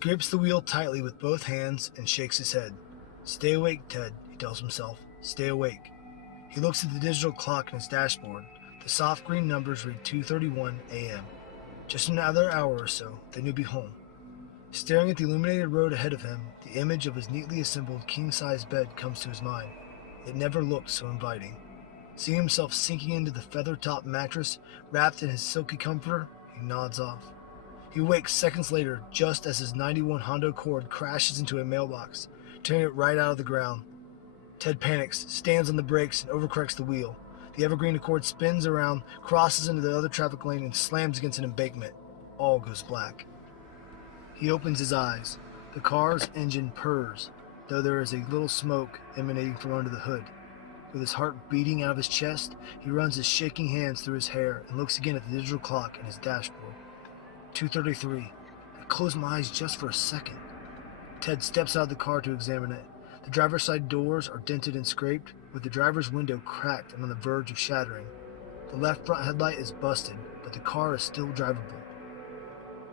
grips the wheel tightly with both hands and shakes his head. "Stay awake, Ted," he tells himself. "Stay awake." He looks at the digital clock in his dashboard. The soft green numbers read 2:31 a.m. Just another hour or so, then he'll be home. Staring at the illuminated road ahead of him, the image of his neatly assembled king-size bed comes to his mind. It never looked so inviting. Seeing himself sinking into the feather-topped mattress, wrapped in his silky comforter, he nods off. He wakes seconds later, just as his 91 Honda Accord crashes into a mailbox, tearing it right out of the ground. Ted panics, stands on the brakes, and overcorrects the wheel. The evergreen Accord spins around, crosses into the other traffic lane, and slams against an embankment. All goes black. He opens his eyes. The car's engine purrs, though there is a little smoke emanating from under the hood. With his heart beating out of his chest, he runs his shaking hands through his hair and looks again at the digital clock in his dashboard. 2:33. I closed my eyes just for a second. Ted steps out of the car to examine it. The driver's side doors are dented and scraped, with the driver's window cracked and on the verge of shattering. The left front headlight is busted, but the car is still drivable.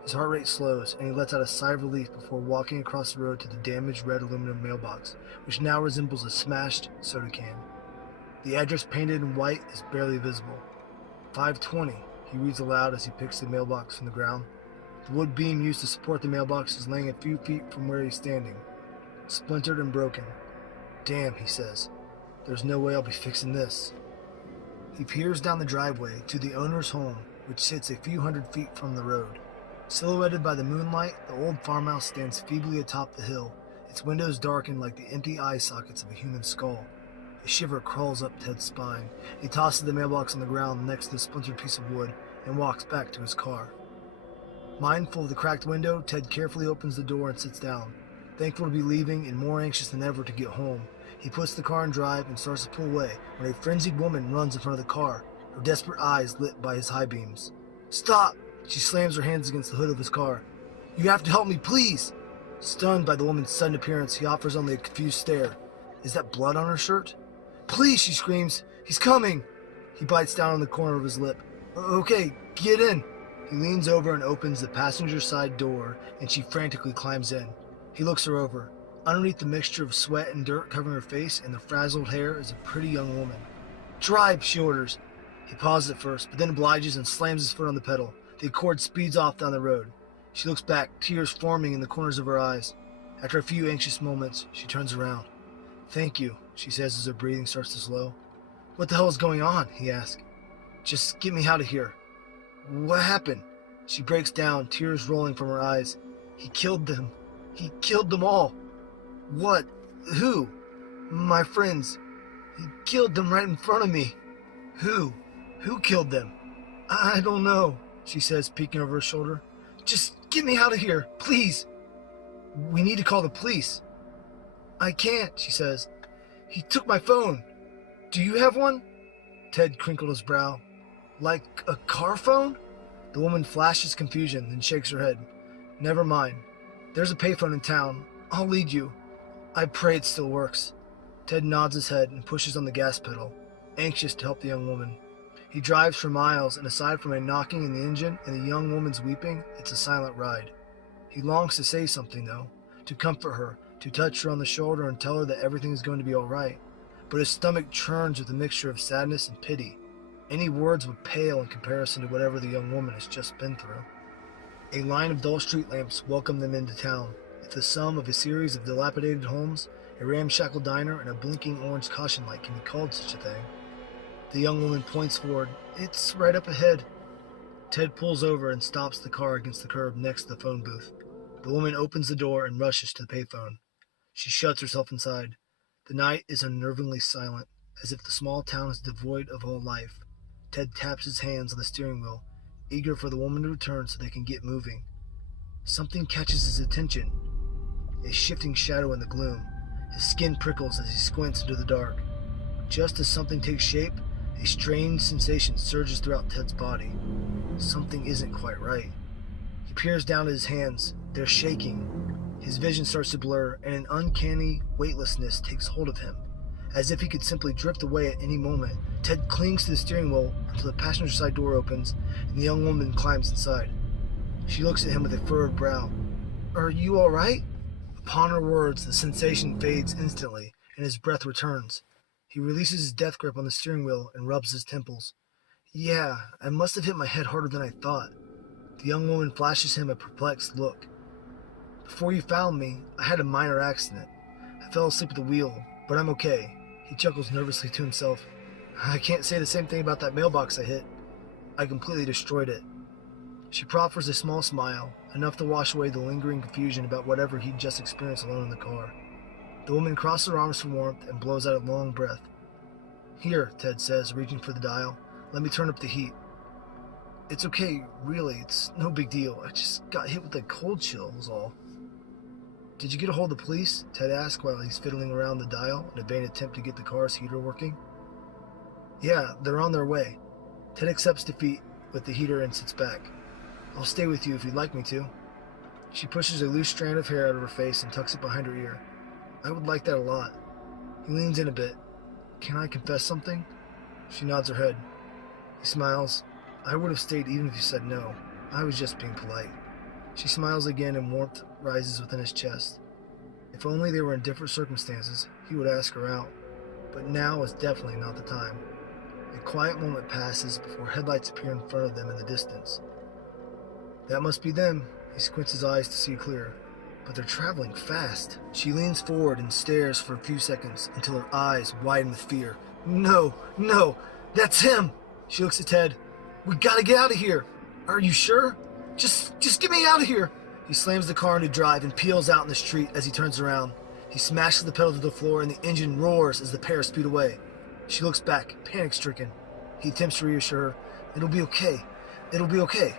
His heart rate slows, and he lets out a sigh of relief before walking across the road to the damaged red aluminum mailbox, which now resembles a smashed soda can. The address painted in white is barely visible. 520, he reads aloud as he picks the mailbox from the ground. The wood beam used to support the mailbox is laying a few feet from where he's standing, splintered and broken. "Damn," he says. "There's no way I'll be fixing this." He peers down the driveway to the owner's home, which sits a few hundred feet from the road. Silhouetted by the moonlight, the old farmhouse stands feebly atop the hill, its windows darkened like the empty eye sockets of a human skull. A shiver crawls up Ted's spine. He tosses the mailbox on the ground next to the splintered piece of wood and walks back to his car. Mindful of the cracked window, Ted carefully opens the door and sits down. Thankful to be leaving and more anxious than ever to get home, he puts the car in drive and starts to pull away when a frenzied woman runs in front of the car, her desperate eyes lit by his high beams. "Stop!" She slams her hands against the hood of his car. "You have to help me, please!" Stunned by the woman's sudden appearance, he offers only a confused stare. Is that blood on her shirt? "Please!" she screams. "He's coming!" He bites down on the corner of his lip. "Okay, get in!" He leans over and opens the passenger side door, and she frantically climbs in. He looks her over. Underneath the mixture of sweat and dirt covering her face and the frazzled hair is a pretty young woman. "Drive," she orders. He pauses at first, but then obliges and slams his foot on the pedal. The Accord speeds off down the road. She looks back, tears forming in the corners of her eyes. After a few anxious moments, she turns around. "Thank you," she says as her breathing starts to slow. "What the hell is going on?" he asks. "Just get me out of here." "What happened?" She breaks down, tears rolling from her eyes. "He killed them. He killed them all." "What? Who?" "My friends. He killed them right in front of me." "Who? Who killed them?" "I don't know," she says, peeking over her shoulder. "Just get me out of here, please." "We need to call the police." "I can't," she says. "He took my phone. Do you have one?" Ted crinkled his brow. "Like a car phone?" The woman flashes confusion, then shakes her head. "Never mind. There's a payphone in town. I'll lead you. I pray it still works." Ted nods his head and pushes on the gas pedal, anxious to help the young woman. He drives for miles, and aside from a knocking in the engine and the young woman's weeping, it's a silent ride. He longs to say something, though, to comfort her, to touch her on the shoulder and tell her that everything is going to be all right. But his stomach churns with a mixture of sadness and pity. Any words would pale in comparison to whatever the young woman has just been through. A line of dull street lamps welcome them into town. If the sum of a series of dilapidated homes, a ramshackle diner, and a blinking orange caution light can be called such a thing. The young woman points forward. "It's right up ahead." Ted pulls over and stops the car against the curb next to the phone booth. The woman opens the door and rushes to the payphone. She shuts herself inside. The night is unnervingly silent, as if the small town is devoid of all life. Ted taps his hands on the steering wheel, eager for the woman to return so they can get moving. Something catches his attention. A shifting shadow in the gloom. His skin prickles as he squints into the dark. Just as something takes shape, a strange sensation surges throughout Ted's body. Something isn't quite right. He peers down at his hands. They're shaking. His vision starts to blur, and an uncanny weightlessness takes hold of him. As if he could simply drift away at any moment, Ted clings to the steering wheel until the passenger side door opens and the young woman climbs inside. She looks at him with a furrowed brow. Are you all right? Upon her words, the sensation fades instantly, and his breath returns. He releases his death grip on the steering wheel and rubs his temples. Yeah, I must have hit my head harder than I thought. The young woman flashes him a perplexed look. Before you found me, I had a minor accident. I fell asleep at the wheel, but I'm okay. He chuckles nervously to himself. I can't say the same thing about that mailbox I hit. I completely destroyed it. She proffers a small smile, enough to wash away the lingering confusion about whatever he'd just experienced alone in the car. The woman crosses her arms for warmth and blows out a long breath. Here, Ted says, reaching for the dial. Let me turn up the heat. It's okay, really. It's no big deal. I just got hit with a cold chill, was all. Did you get a hold of the police? Ted asks while he's fiddling around the dial in a vain attempt to get the car's heater working. Yeah, they're on their way. Ted accepts defeat with the heater and sits back. I'll stay with you if you'd like me to. She pushes a loose strand of hair out of her face and tucks it behind her ear. I would like that a lot. He leans in a bit. Can I confess something? She nods her head. He smiles. I would have stayed even if you said no. I was just being polite. She smiles again and warmth rises within his chest. If only they were in different circumstances, he would ask her out. But now is definitely not the time. A quiet moment passes before headlights appear in front of them in the distance. That must be them. He squints his eyes to see clear. But they're traveling fast. She leans forward and stares for a few seconds until her eyes widen with fear. No, that's him! She looks at Ted. We gotta get out of here. Are you sure? Just get me out of here. He slams the car into drive and peels out in the street as he turns around. He smashes the pedal to the floor and the engine roars as the pair speed away. She looks back, panic-stricken. He attempts to reassure her. It'll be okay. It'll be okay.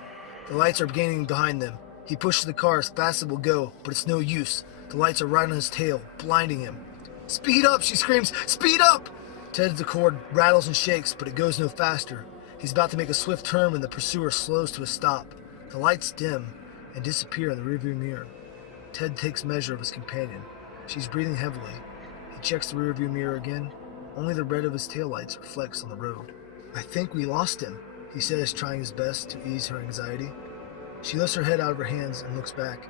The lights are gaining behind them. He pushes the car as fast as it will go, but it's no use. The lights are right on his tail, blinding him. Speed up, she screams. Speed up! Ted's Accord rattles and shakes, but it goes no faster. He's about to make a swift turn when the pursuer slows to a stop. The lights dim and disappear in the rearview mirror. Ted takes measure of his companion. She's breathing heavily. He checks the rearview mirror again. Only the red of his taillights reflects on the road. I think we lost him, he says, trying his best to ease her anxiety. She lifts her head out of her hands and looks back.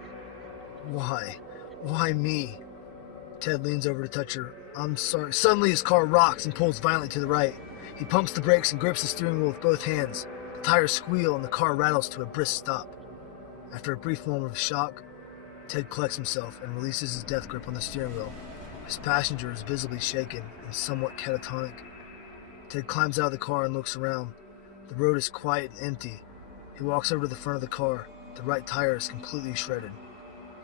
Why? Why me? Ted leans over to touch her. I'm sorry. Suddenly his car rocks and pulls violently to the right. He pumps the brakes and grips the steering wheel with both hands. The tires squeal and the car rattles to a brisk stop. After a brief moment of shock, Ted collects himself and releases his death grip on the steering wheel. His passenger is visibly shaken and somewhat catatonic. Ted climbs out of the car and looks around. The road is quiet and empty. He walks over to the front of the car. The right tire is completely shredded.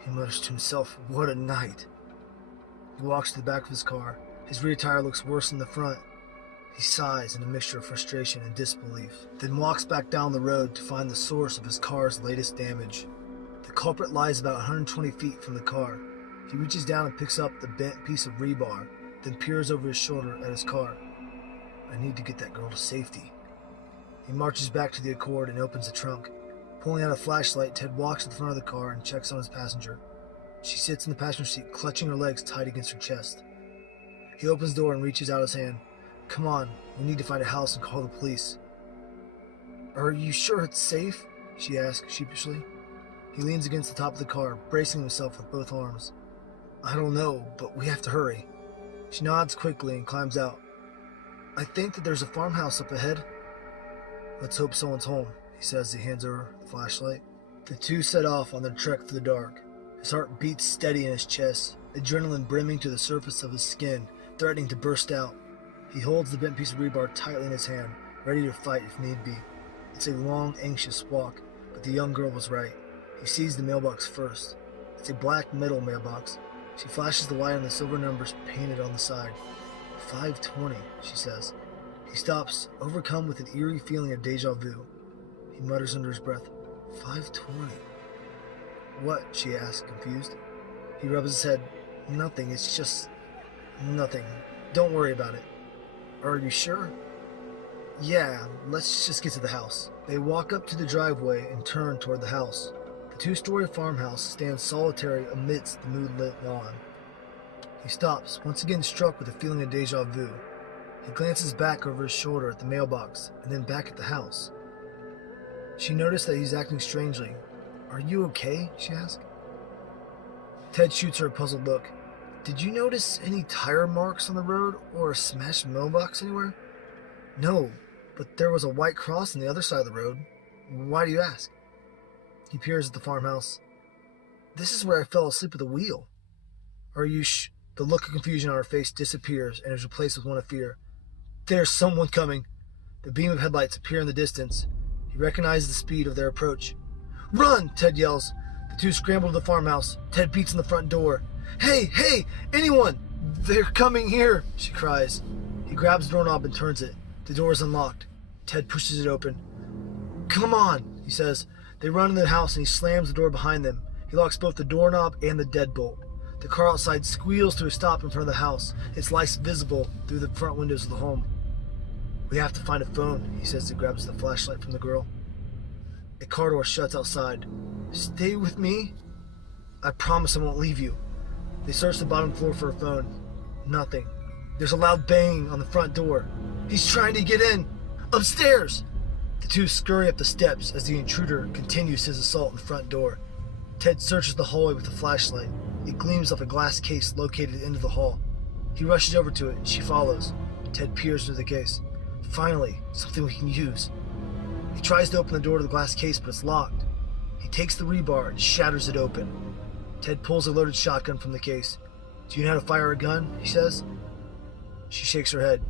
He mutters to himself, what a night. He walks to the back of his car. His rear tire looks worse than the front. He sighs in a mixture of frustration and disbelief, then walks back down the road to find the source of his car's latest damage. The culprit lies about 120 feet from the car. He reaches down and picks up the bent piece of rebar, then peers over his shoulder at his car. I need to get that girl to safety. He marches back to the Accord and opens the trunk. Pulling out a flashlight, Ted walks to the front of the car and checks on his passenger. She sits in the passenger seat, clutching her legs tight against her chest. He opens the door and reaches out his hand. Come on, we need to find a house and call the police. Are you sure it's safe? She asks sheepishly. He leans against the top of the car, bracing himself with both arms. I don't know, but we have to hurry. She nods quickly and climbs out. I think that there's a farmhouse up ahead. Let's hope someone's home, he says as he hands her the flashlight. The two set off on their trek through the dark. His heart beats steady in his chest, adrenaline brimming to the surface of his skin, threatening to burst out. He holds the bent piece of rebar tightly in his hand, ready to fight if need be. It's a long, anxious walk, but the young girl was right. He sees the mailbox first. It's a black metal mailbox. She flashes the light on the silver numbers painted on the side. 520, she says. He stops, overcome with an eerie feeling of deja vu. He mutters under his breath, 520. What? She asks, confused. He rubs his head. Nothing, it's just nothing. Don't worry about it. Are you sure? Yeah, let's just get to the house. They walk up to the driveway and turn toward the house. The two-story farmhouse stands solitary amidst the moonlit lawn. He stops, once again struck with a feeling of deja vu. He glances back over his shoulder at the mailbox, and then back at the house. She noticed that he's acting strangely. Are you okay? She asked. Ted shoots her a puzzled look. Did you notice any tire marks on the road or a smashed mailbox anywhere? No, but there was a white cross on the other side of the road. Why do you ask? He peers at the farmhouse. This is where I fell asleep at the wheel. Are you The look of confusion on her face disappears and is replaced with one of fear. There's someone coming. The beam of headlights appear in the distance. He recognizes the speed of their approach. Run! Ted yells. The two scramble to the farmhouse. Ted beats on the front door. Hey! Hey! Anyone! They're coming here! She cries. He grabs the doorknob and turns it. The door is unlocked. Ted pushes it open. Come on, he says. They run into the house and he slams the door behind them. He locks both the doorknob and the deadbolt. The car outside squeals to a stop in front of the house, its lights visible through the front windows of the home. We have to find a phone, he says as he grabs the flashlight from the girl. A car door shuts outside. Stay with me? I promise I won't leave you. They search the bottom floor for a phone. Nothing. There's a loud bang on the front door. He's trying to get in. Upstairs! The two scurry up the steps as the intruder continues his assault on the front door. Ted searches the hallway with a flashlight. It gleams off a glass case located at the end of the hall. He rushes over to it and she follows. Ted peers through the case. Finally, something we can use. He tries to open the door to the glass case, but it's locked. He takes the rebar and shatters it open. Ted pulls a loaded shotgun from the case. Do you know how to fire a gun? He says. She shakes her head.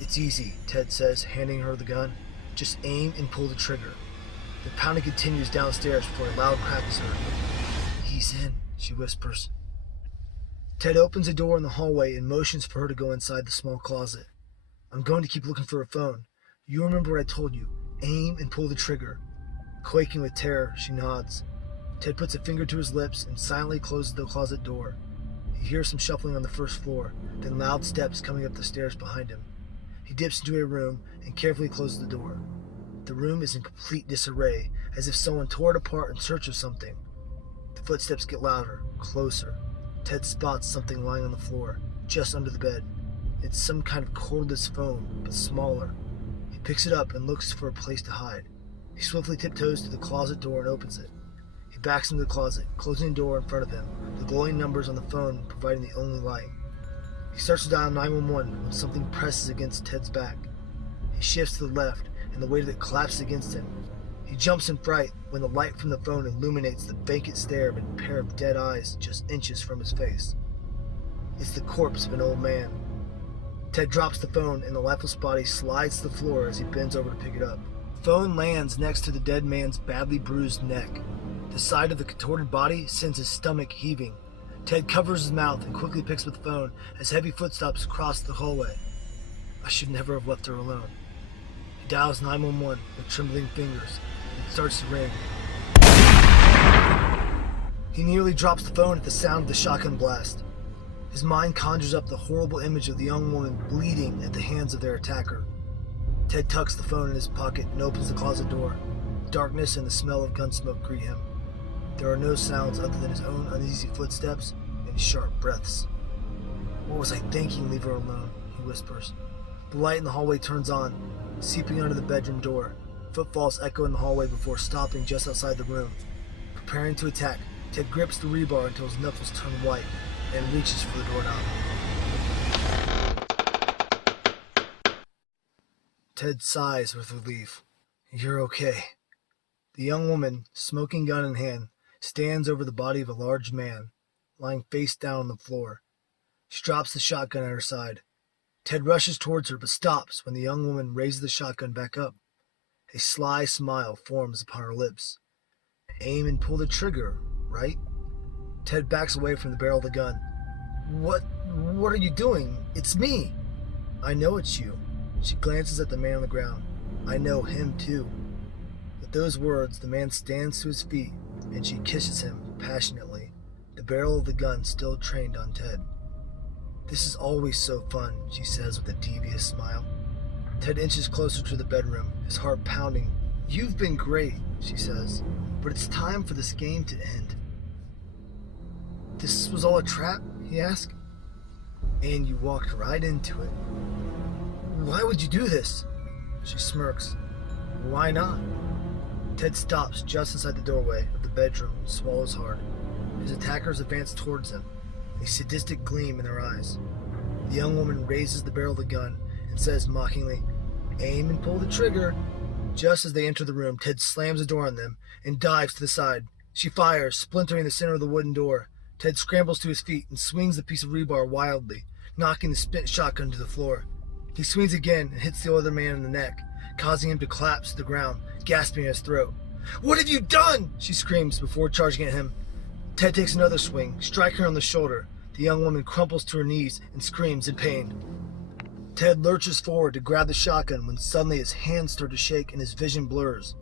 It's easy, Ted says, handing her the gun. Just aim and pull the trigger. The pounding continues downstairs before a loud crack is heard. He's in, she whispers. Ted opens a door in the hallway and motions for her to go inside the small closet. I'm going to keep looking for a phone. You remember what I told you. Aim and pull the trigger. Quaking with terror, she nods. Ted puts a finger to his lips and silently closes the closet door. He hears some shuffling on the first floor, then loud steps coming up the stairs behind him. He dips into a room and carefully closes the door. The room is in complete disarray, as if someone tore it apart in search of something. The footsteps get louder, closer. Ted spots something lying on the floor, just under the bed. It's some kind of cordless phone, but smaller. He picks it up and looks for a place to hide. He swiftly tiptoes to the closet door and opens it. He backs into the closet, closing the door in front of him, the glowing numbers on the phone providing the only light. He starts to dial 911 when something presses against Ted's back. He shifts to the left, and the weight of it collapses against him. He jumps in fright when the light from the phone illuminates the vacant stare of a pair of dead eyes just inches from his face. It's the corpse of an old man. Ted drops the phone, and the lifeless body slides to the floor as he bends over to pick it up. The phone lands next to the dead man's badly bruised neck. The side of the contorted body sends his stomach heaving. Ted covers his mouth and quickly picks up the phone as heavy footsteps cross the hallway. I should never have left her alone. He dials 911 with trembling fingers. It starts to ring. He nearly drops the phone at the sound of the shotgun blast. His mind conjures up the horrible image of the young woman bleeding at the hands of their attacker. Ted tucks the phone in his pocket and opens the closet door. Darkness and the smell of gun smoke greet him. There are no sounds other than his own uneasy footsteps and sharp breaths. What was I thinking? Leave her alone, he whispers. The light in the hallway turns on, seeping under the bedroom door. Footfalls echo in the hallway before stopping just outside the room. Preparing to attack, Ted grips the rebar until his knuckles turn white and reaches for the doorknob. Ted sighs with relief. You're okay. The young woman, smoking gun in hand, stands over the body of a large man, lying face down on the floor. She drops the shotgun at her side. Ted rushes towards her, but stops when the young woman raises the shotgun back up. A sly smile forms upon her lips. Aim and pull the trigger, right? Ted backs away from the barrel of the gun. What are you doing? It's me. I know it's you. She glances at the man on the ground. I know him too. With those words, the man stands to his feet, and she kisses him passionately, the barrel of the gun still trained on Ted. This is always so fun, she says with a devious smile. Ted inches closer to the bedroom, his heart pounding. You've been great, she says, but it's time for this game to end. This was all a trap, he asks. And you walked right into it. Why would you do this? She smirks. Why not? Ted stops just inside the doorway of the bedroom and swallows hard. His attackers advance towards him, a sadistic gleam in their eyes. The young woman raises the barrel of the gun and says mockingly, "Aim and pull the trigger." Just as they enter the room, Ted slams the door on them and dives to the side. She fires, splintering the center of the wooden door. Ted scrambles to his feet and swings the piece of rebar wildly, knocking the spent shotgun to the floor. He swings again and hits the other man in the neck, causing him to collapse to the ground, gasping at his throat. "What have you done?" she screams before charging at him. Ted takes another swing, striking her on the shoulder. The young woman crumples to her knees and screams in pain. Ted lurches forward to grab the shotgun when suddenly his hands start to shake and his vision blurs.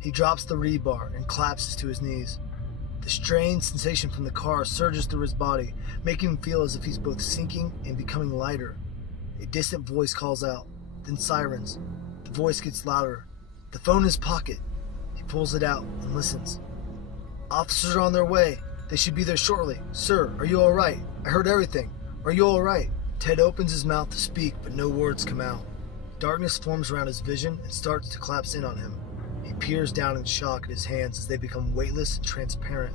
He drops the rebar and collapses to his knees. The strange sensation from the car surges through his body, making him feel as if he's both sinking and becoming lighter. A distant voice calls out, then sirens. The voice gets louder. The phone in his pocket. He pulls it out and listens. "Officers are on their way. They should be there shortly. Sir, are you all right? I heard everything. Are you all right?" Ted opens his mouth to speak, but no words come out. Darkness forms around his vision and starts to collapse in on him. He peers down in shock at his hands as they become weightless and transparent.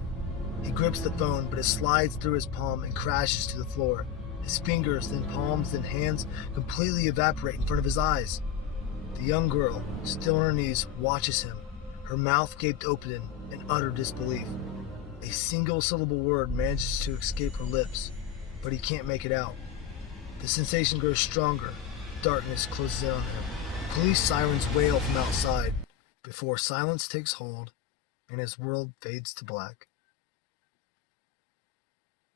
He grips the phone, but it slides through his palm and crashes to the floor. His fingers, then palms, then hands completely evaporate in front of his eyes. The young girl, still on her knees, watches him, her mouth gaped open in utter disbelief. A single syllable word manages to escape her lips, but he can't make it out. The sensation grows stronger. Darkness closes in on him. Police sirens wail from outside before silence takes hold and his world fades to black.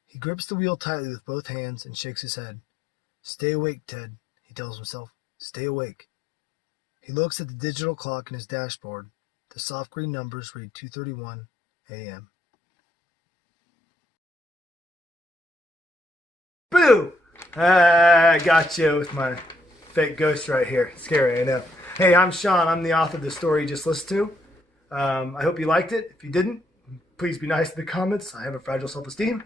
He grips the wheel tightly with both hands and shakes his head. "Stay awake, Ted," he tells himself. "Stay awake." He looks at the digital clock in his dashboard. The soft green numbers read 2:31 a.m. Boo! I got you with my fake ghost right here. Scary, I know. Hey, I'm Sean. I'm the author of the story you just listened to. I hope you liked it. If you didn't, please be nice in the comments. I have a fragile self-esteem.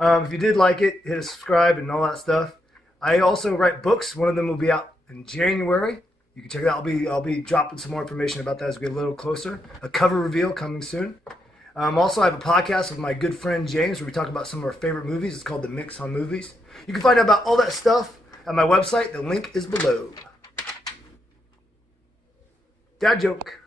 If you did like it, hit a subscribe and all that stuff. I also write books. One of them will be out in January. You can check it out. I'll be dropping some more information about that as we get a little closer. A cover reveal coming soon. Also, I have a podcast with my good friend James where we talk about some of our favorite movies. It's called The Mix on Movies. You can find out about all that stuff at my website. The link is below. Dad joke.